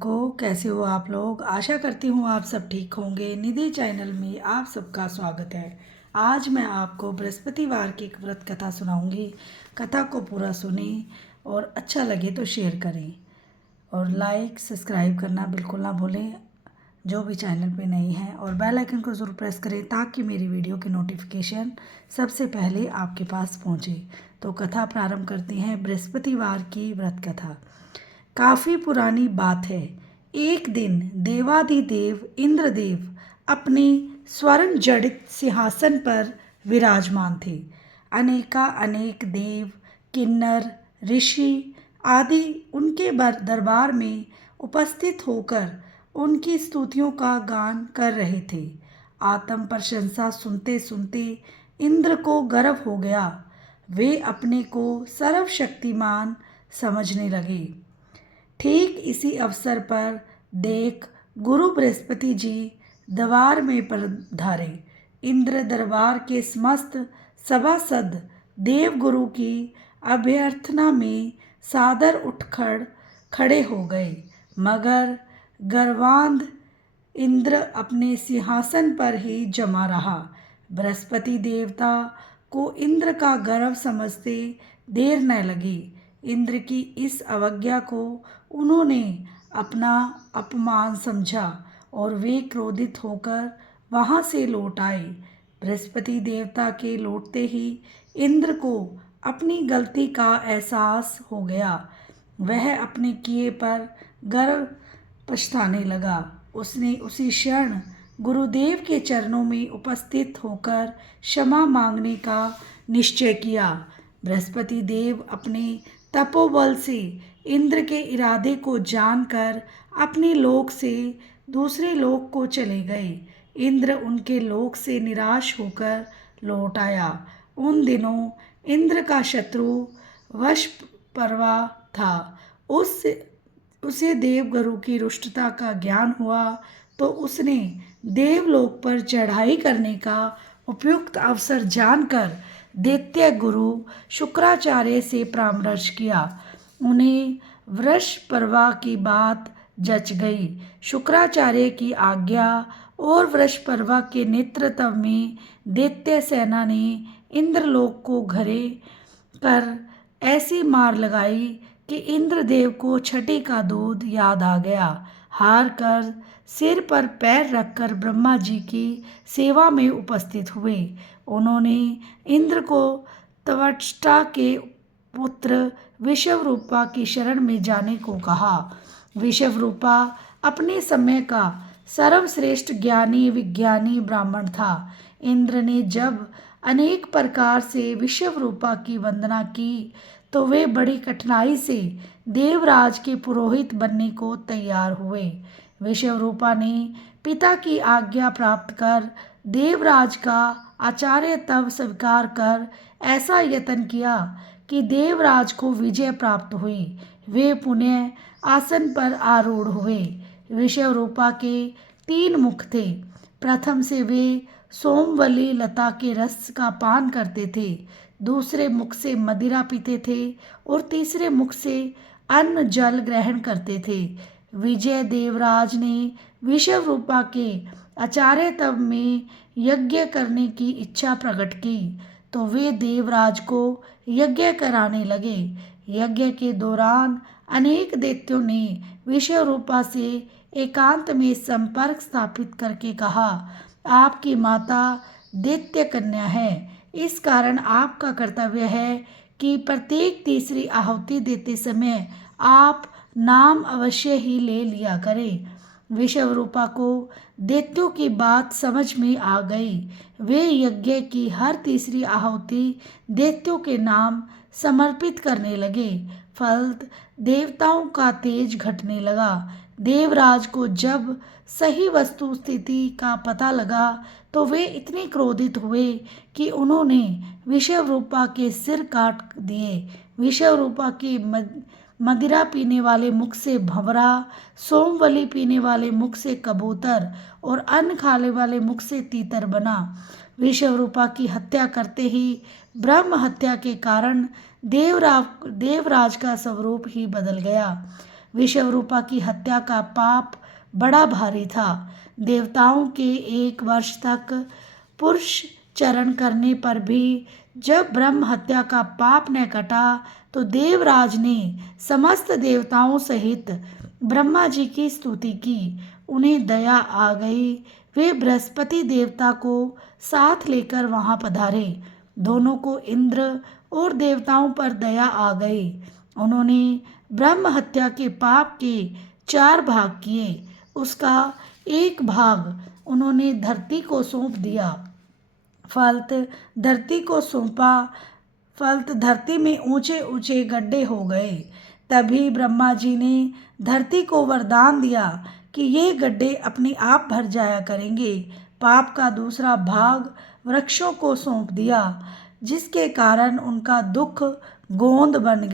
सबको। कैसे हो आप लोग? आशा करती हूँ आप सब ठीक होंगे। निधि चैनल में आप सबका स्वागत है। आज मैं आपको बृहस्पतिवार की एक व्रत कथा सुनाऊंगी। कथा को पूरा सुने और अच्छा लगे तो शेयर करें और लाइक सब्सक्राइब करना बिल्कुल ना भूलें जो भी चैनल पे नहीं है, और बेल आइकन को ज़रूर प्रेस करें ताकि मेरी वीडियो की नोटिफिकेशन सबसे पहले आपके पास पहुंचे। तो कथा प्रारंभ करते हैं। बृहस्पतिवार की व्रत कथा। काफ़ी पुरानी बात है। एक दिन देवाधिदेव इंद्रदेव अपने स्वर्ण जड़ित सिंहासन पर विराजमान थे। अनेका अनेक देव, किन्नर, ऋषि आदि उनके दरबार में उपस्थित होकर उनकी स्तुतियों का गान कर रहे थे। आत्म प्रशंसा सुनते सुनते इंद्र को गर्व हो गया। वे अपने को सर्वशक्तिमान समझने लगे। ठीक इसी अवसर पर देख गुरु बृहस्पति जी दरबार में पधारे। इंद्र दरबार के समस्त सभासद देवगुरु की अभ्यर्थना में सादर उठ खड़े हो गए, मगर गर्वांध इंद्र अपने सिंहासन पर ही जमा रहा। बृहस्पति देवता को इंद्र का गर्व समझते देर न लगी। इंद्र की इस अवज्ञा को उन्होंने अपना अपमान समझा और वे क्रोधित होकर वहाँ से लौट आए। बृहस्पति देवता के लौटते ही इंद्र को अपनी गलती का एहसास हो गया। वह अपने किए पर गर्व पछताने लगा। उसने उसी क्षण गुरुदेव के चरणों में उपस्थित होकर क्षमा मांगने का निश्चय किया। बृहस्पति देव अपने तपोबल से इंद्र के इरादे को जानकर अपने लोक से दूसरे लोक को चले गए। इंद्र उनके लोक से निराश होकर लौट आया। उन दिनों इंद्र का शत्रु वृषपर्वा था। उसे देवगुरु की रुष्टता का ज्ञान हुआ तो उसने देवलोक पर चढ़ाई करने का उपयुक्त अवसर जानकर दैत्य गुरु शुक्राचार्य से परामर्श किया। उन्हें वृषपर्वा की बात जच गई। शुक्राचार्य की आज्ञा और वृषपर्वा के नेतृत्व में दैत्य सेना ने इंद्रलोक को घेरे कर ऐसी मार लगाई कि इंद्रदेव को छठी का दूध याद आ गया। हार कर सिर पर पैर रखकर ब्रह्मा जी की सेवा में उपस्थित हुए। उन्होंने इंद्र को त्वष्टा के पुत्र विश्वरूपा की शरण में जाने को कहा। विश्वरूपा अपने समय का सर्वश्रेष्ठ ज्ञानी विज्ञानी ब्राह्मण था। इंद्र ने जब अनेक प्रकार से विश्वरूपा की वंदना की तो वे बड़ी कठिनाई से देवराज के पुरोहित बनने को तैयार हुए। विश्वरूपा ने पिता की आज्ञा प्राप्त कर देवराज का आचार्य तब स्वीकार कर ऐसा यत्न किया कि देवराज को विजय प्राप्त हुई। वे पुनः आसन पर आरूढ़ हुए। विश्वरूपा के 3 मुख थे। प्रथम से वे सोमवली लता के रस का पान करते थे, दूसरे मुख से मदिरा पीते थे और तीसरे मुख से अन्न जल ग्रहण करते थे। विजय देवराज ने विश्वरूपा के आचार्य तब में यज्ञ करने की इच्छा प्रकट की तो वे देवराज को यज्ञ कराने लगे। यज्ञ के दौरान अनेक दैत्यों ने विश्वरूपा से एकांत में संपर्क स्थापित करके कहा, आपकी माता दैत्य कन्या है, इस कारण आपका कर्तव्य है कि प्रत्येक तीसरी आहुति देते समय आप नाम अवश्य ही ले लिया करें। विश्वरूपा को दैत्यों की बात समझ में आ गई। वे यज्ञ की हर तीसरी आहुति दैत्यों के नाम समर्पित करने लगे। फलत देवताओं का तेज घटने लगा। देवराज को जब सही वस्तु स्थिति का पता लगा तो वे इतने क्रोधित हुए कि उन्होंने विश्वरूपा के सिर काट दिए। विश्वरूपा के मदिरा पीने वाले मुख से भंवरा, सोमवली पीने वाले मुख से कबूतर और अन्न खाने वाले मुख से तीतर बना। विश्वरूपा की हत्या करते ही ब्रह्म हत्या के कारण देवराज का स्वरूप ही बदल गया। विषवरूपा की हत्या का पाप बड़ा भारी था। देवताओं के 1 वर्ष तक पुरुष चरण करने पर भी जब ब्रह्म हत्या का पाप न कटा तो देवराज ने समस्त देवताओं सहित ब्रह्मा जी की स्तुति की। उन्हें दया आ गई। वे बृहस्पति देवता को साथ लेकर वहां पधारे। दोनों को इंद्र और देवताओं पर दया आ गई। उन्होंने ब्रह्म हत्या के पाप के 4 भाग किए। उसका 1 भाग उन्होंने धरती को सौंप दिया। फलत धरती को सौंपा। फलत धरती में ऊंचे ऊंचे गड्ढे हो गए। तभी ब्रह्मा जी ने धरती को वरदान दिया कि ये गड्ढे अपने आप भर जाया करेंगे। पाप का दूसरा भाग वृक्षों को सौंप दिया, जिसके कारण उनका दुख गोंद बन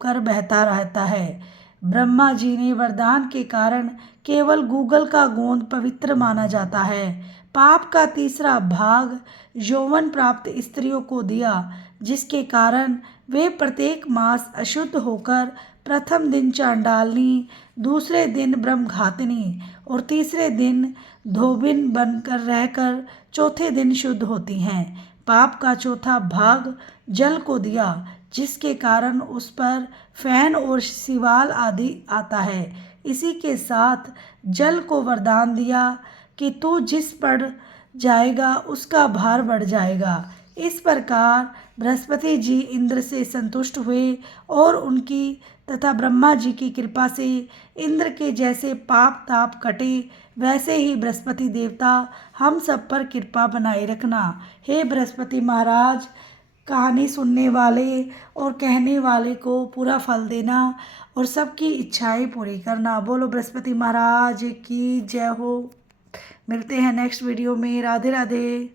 कर बहता रहता है। ब्रह्मा जी ने वरदान के कारण केवल गूगल का गोंद पवित्र माना जाता है। पाप का तीसरा भाग यौवन प्राप्त स्त्रियों को दिया, जिसके कारण वे प्रत्येक मास अशुद्ध होकर प्रथम दिन चांडालनी, दूसरे दिन ब्रह्मघातिनी और तीसरे दिन धोबिन बनकर रहकर चौथे दिन शुद्ध होती हैं। पाप का चौथा भाग जल को दिया, जिसके कारण उस पर फैन और शिवाल आदि आता है। इसी के साथ जल को वरदान दिया कि तू जिस पर जाएगा उसका भार बढ़ जाएगा। इस प्रकार बृहस्पति जी इंद्र से संतुष्ट हुए और उनकी तथा ब्रह्मा जी की कृपा से इंद्र के जैसे पाप ताप कटे, वैसे ही बृहस्पति देवता हम सब पर कृपा बनाए रखना। हे बृहस्पति महाराज, कहानी सुनने वाले और कहने वाले को पूरा फल देना और सबकी इच्छाएं पूरी करना। बोलो बृहस्पति महाराज की जय हो। मिलते हैं नेक्स्ट वीडियो में। राधे राधे।